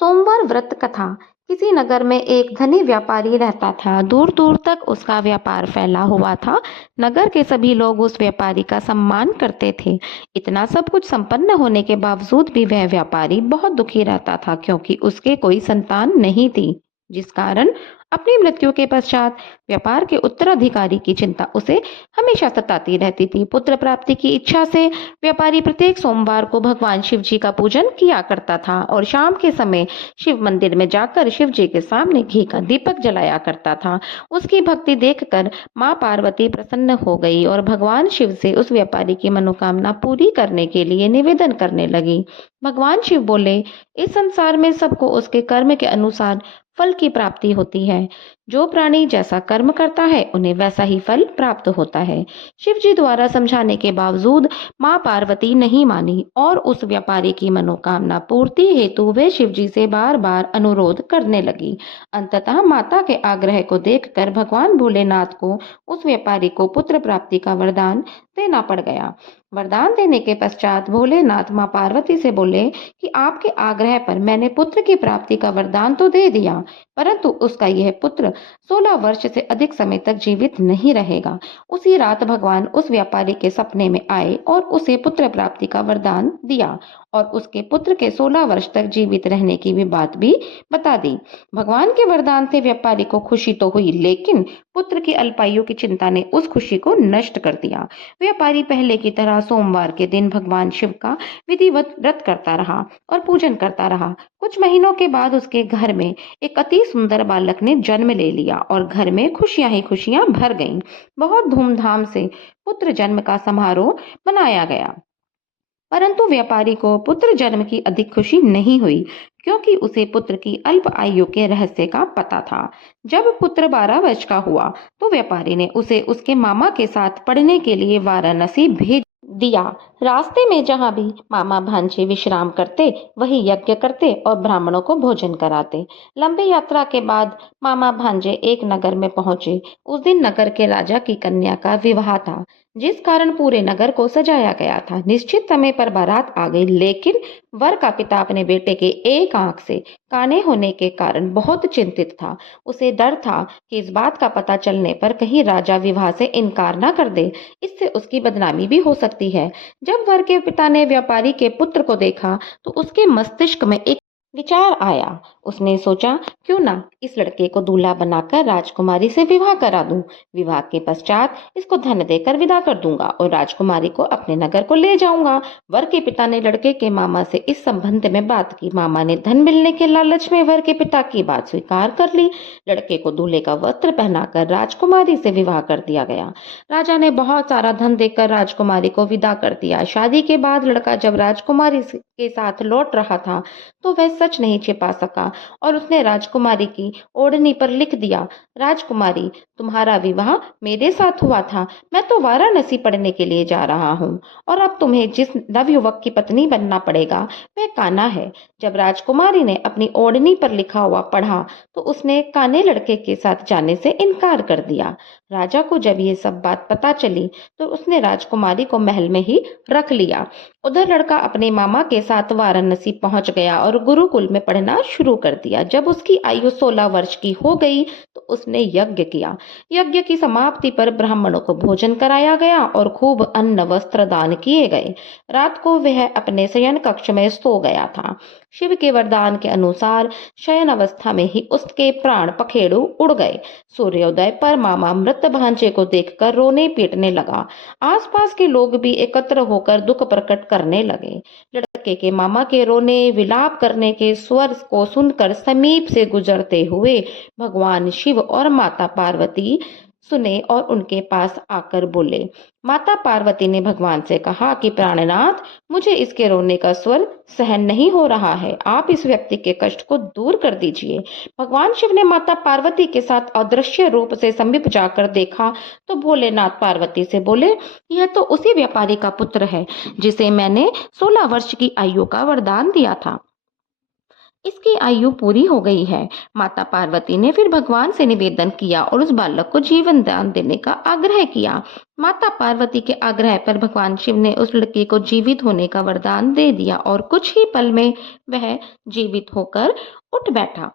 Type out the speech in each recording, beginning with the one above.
सोमवार व्रत कथा। किसी नगर में एक धनी व्यापारी रहता था। दूर दूर तक उसका व्यापार फैला हुआ था। नगर के सभी लोग उस व्यापारी का सम्मान करते थे। इतना सब कुछ संपन्न होने के बावजूद भी वह व्यापारी बहुत दुखी रहता था, क्योंकि उसके कोई संतान नहीं थी, जिस कारण अपनी मृत्यु के पश्चात व्यापार के उत्तराधिकारी की चिंता उसे हमेशा सताती रहती थी। पुत्र प्राप्ति की इच्छा से व्यापारी प्रत्येक सोमवार को भगवान शिव जी का पूजन किया करता था और शाम के समय शिव मंदिर में जाकर शिव जी के सामने घी का दीपक जलाया करता था। उसकी भक्ति देखकर मां पार्वती प्रसन्न हो गई और भगवान शिव से उस व्यापारी की मनोकामना पूरी करने के लिए निवेदन करने लगी। भगवान शिव बोले, इस संसार में सबको उसके कर्म के अनुसार फल की प्राप्ति होती है। जो प्राणी जैसा कर्म करता है उन्हें वैसा ही फल प्राप्त होता है। शिव जी द्वारा समझाने के बावजूद मां पार्वती नहीं मानी और उस व्यापारी की मनोकामना पूर्ति हेतु वे शिव जी से बार बार अनुरोध करने लगी। अंततः माता के आग्रह को देखकर भगवान भोलेनाथ को उस व्यापारी को पुत्र प्राप्ति का वरदान देना पड़ गया। वरदान देने के पश्चात भोलेनाथ मां पार्वती से बोले कि आपके आग्रह पर मैंने पुत्र की प्राप्ति का वरदान तो दे दिया, परंतु उसका यह पुत्र 16 वर्ष से अधिक समय तक जीवित नहीं रहेगा। उसी रात भगवान उस व्यापारी के सपने में आए और उसे पुत्र प्राप्ति का वरदान दिया और उसके पुत्र के 16 वर्ष तक जीवित रहने की भी बात भी बता दी। भगवान के वरदान से व्यापारी को खुशी तो हुई, लेकिन पुत्र की अल्पायु की चिंता ने उस खुशी को नष्ट कर दिया। व्यापारी पहले की तरह सोमवार के दिन भगवान शिव का विधिवत व्रत करता रहा और पूजन करता रहा। कुछ महीनों के बाद उसके घर में एक अति सुंदर बालक ने जन्म ले लिया और घर में खुशियां ही खुशियां भर गईं। बहुत धूमधाम से पुत्र जन्म का समारोह मनाया गया, परंतु व्यापारी को पुत्र जन्म की अधिक खुशी नहीं हुई, क्योंकि उसे पुत्र की अल्प आयु के रहस्य का पता था। जब पुत्र 12 वर्ष का हुआ तो व्यापारी ने उसे उसके मामा के साथ पढ़ने के लिए वाराणसी भेज दिया। रास्ते में जहाँ भी मामा भांजे विश्राम करते, वही यज्ञ करते और ब्राह्मणों को भोजन कराते। लंबी यात्रा के बाद मामा भांजे एक नगर में पहुंचे। उस दिन नगर के राजा की कन्या का विवाह था, जिस कारण पूरे नगर को सजाया गया था। निश्चित समय पर बारात आ गई, लेकिन वर का पिता अपने बेटे के एक आंख से काने होने के कारण बहुत चिंतित था। उसे डर था कि इस बात का पता चलने पर कहीं राजा विवाह से इनकार न कर दे, इससे उसकी बदनामी भी हो सकती है। जब वर के पिता ने व्यापारी के पुत्र को देखा तो उसके मस्तिष्क में एक विचार आया। उसने सोचा, क्यों ना इस लड़के को दूल्हा बनाकर राजकुमारी से विवाह करा दूं। विवाह के पश्चात इसको धन देकर विदा कर दूंगा और राजकुमारी को अपने नगर को ले जाऊंगा। वर के पिता ने लड़के के मामा से इस संबंध में बात की। मामा ने धन मिलने के लालच में वर के पिता की बात स्वीकार कर ली। लड़के को दूल्हे का वस्त्र पहनाकर राजकुमारी से विवाह कर दिया गया। राजा ने बहुत सारा धन देकर राजकुमारी को विदा कर दिया। शादी के बाद लड़का जब राजकुमारी के साथ लौट रहा था तो वह सच नहीं छिपा सका और उसने राजकुमारी की ओढ़नी पर लिख दिया, राजकुमारी, तुम्हारा विवाह मेरे साथ हुआ था। मैं तो वाराणसी पढ़ने के लिए जा रहा हूँ और अब तुम्हें जिस नवयुवक की पत्नी बनना पड़ेगा वह कान्हा है। जब राजकुमारी ने अपनी ओढ़नी पर लिखा हुआ पढ़ा तो उसने काने लड़के के साथ जाने से इनकार कर दिया। राजा को जब ये सब बात पता चली तो उसने राजकुमारी को महल में ही रख लिया। उधर लड़का अपने मामा के साथ वाराणसी पहुंच गया और गुरुकुल में पढ़ना शुरू कर दिया। जब उसकी आयु 16 वर्ष की हो गई तो उसने यज्ञ किया। यज्ञ की समाप्ति पर ब्राह्मणों को भोजन कराया गया और खूब अन्न वस्त्र दान किए गए। रात को वह अपने शयन कक्ष में सो गया था। शिव के वरदान के अनुसार शयन अवस्था में ही उसके प्राण पखेरु उड़ गए। सूर्योदय पर मामा मृत भांजे को देखकर रोने पीटने लगा। आसपास के लोग भी एकत्र होकर दुख प्रकट करने लगे। लड़के के मामा के रोने विलाप करने के स्वर को सुनकर समीप से गुजरते हुए भगवान शिव और माता पार्वती सुने और उनके पास आकर बोले। माता पार्वती ने भगवान से कहा कि प्राणनाथ, मुझे इसके रोने का स्वर सहन नहीं हो रहा है, आप इस व्यक्ति के कष्ट को दूर कर दीजिए। भगवान शिव ने माता पार्वती के साथ अदृश्य रूप से समीप जाकर देखा तो भोलेनाथ पार्वती से बोले, यह तो उसी व्यापारी का पुत्र है जिसे मैंने 16 वर्ष की आयु का वरदान दिया था। इसकी आयु पूरी हो गई है। माता पार्वती ने फिर भगवान से निवेदन किया और उस बालक को जीवन दान देने का आग्रह किया। माता पार्वती के आग्रह पर भगवान शिव ने उस लड़के को जीवित होने का वरदान दे दिया और कुछ ही पल में वह जीवित होकर उठ बैठा।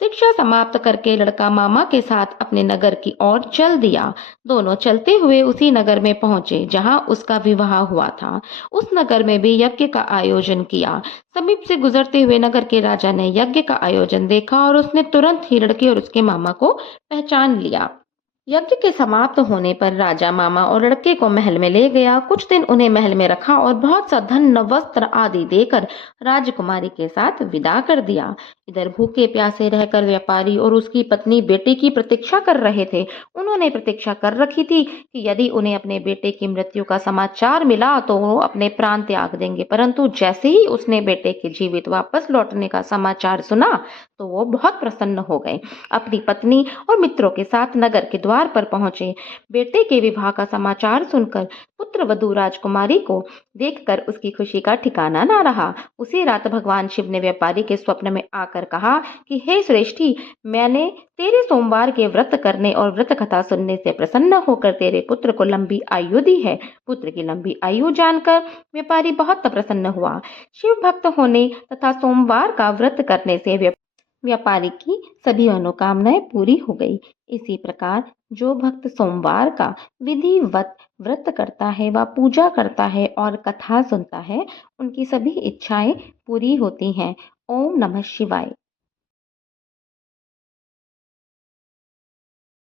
शिक्षा समाप्त करके लड़का मामा के साथ अपने नगर की ओर चल दिया। दोनों चलते हुए उसी नगर में पहुंचे जहां उसका विवाह हुआ था। उस नगर में भी यज्ञ का आयोजन किया। समीप से गुजरते हुए नगर के राजा ने यज्ञ का आयोजन देखा और उसने तुरंत ही लड़के और उसके मामा को पहचान लिया। यज्ञ के समाप्त होने पर राजा मामा और लड़के को महल में ले गया। कुछ दिन उन्हें महल में रखा और बहुत सा धन वस्त्र आदि देकर राजकुमारी के साथ विदा कर दिया। इधर भूखे प्यासे रहकर व्यापारी और उसकी पत्नी बेटे की प्रतीक्षा कर रहे थे। उन्होंने प्रतीक्षा कर रखी थी कि यदि उन्हें अपने बेटे की मृत्यु का समाचार मिला तो वो अपने प्राण त्याग देंगे, परंतु जैसे ही उसने बेटे के जीवित वापस लौटने का समाचार सुना तो वो बहुत प्रसन्न हो गए। अपनी पत्नी और मित्रों के साथ नगर के द्वार पर पहुंचे। बेटे के विवाह का समाचार सुनकर पुत्र वधू राजकुमारी को देखकर उसकी खुशी का ठिकाना ना रहा। उसी रात भगवान शिव ने व्यापारी के स्वप्न में आकर कहा कि हे श्रेष्ठी, मैंने तेरे सोमवार के व्रत करने और व्रत कथा सुनने से प्रसन्न होकर तेरे पुत्र को लंबी आयु दी है। पुत्र की लंबी आयु जानकर व्यापारी बहुत प्रसन्न हुआ। शिव भक्त होने तथा सोमवार का व्रत करने से व्यापारी की सभी मनोकामनाएं पूरी हो गई। इसी प्रकार जो भक्त सोमवार का विधिवत व्रत करता है व पूजा करता है और कथा सुनता है, उनकी सभी इच्छाएं पूरी होती हैं। ओम नमः शिवाय।